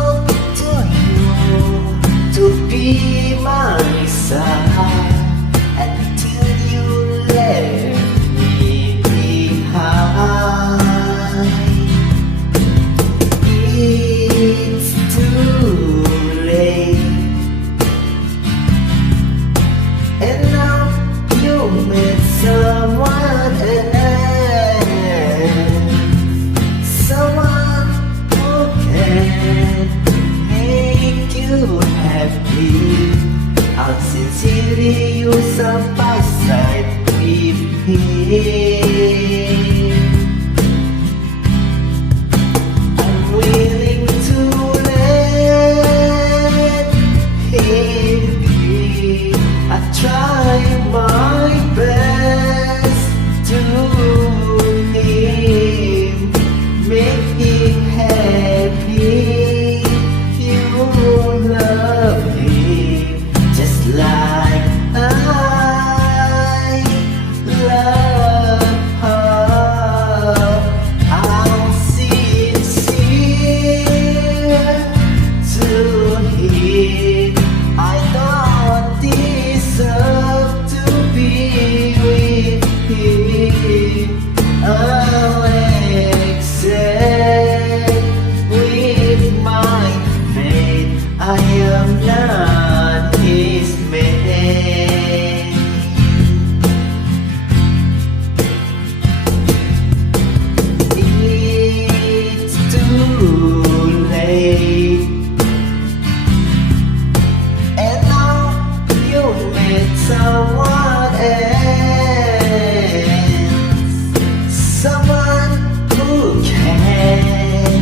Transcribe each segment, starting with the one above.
up to you to be my side until you left me behind. It's too late, and now you met someone else, someone who can make you happy. I'll sincerely you side by side with him. I'm willing to let him be. I try my best to him, make him happy. You love him just like I love her. I'm sincere to him. I don't deserve to be with him. I'll accept with my fate. I am not his man. It's too late, and now you met someone else, someone who can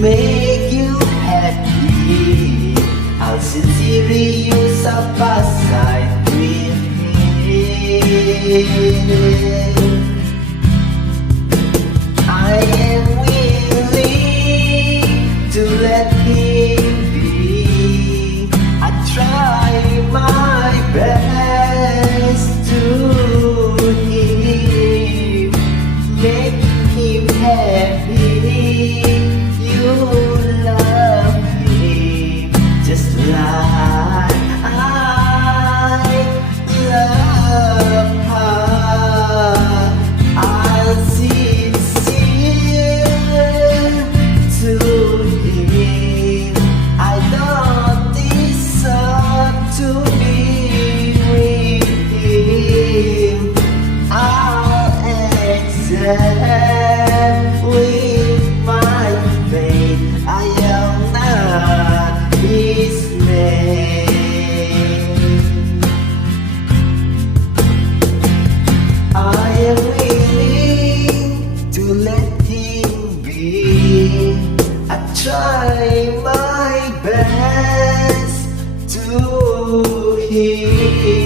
make you happy. I'll sincerely you side by side with him. I am willing to let him be. I try my best to him, make him happy. You love him just like I love her. I'm sincere to him. I don't deserve to be with him. I'll accept with my fate. I am not his man. I am willing to let him be. I try my best to him.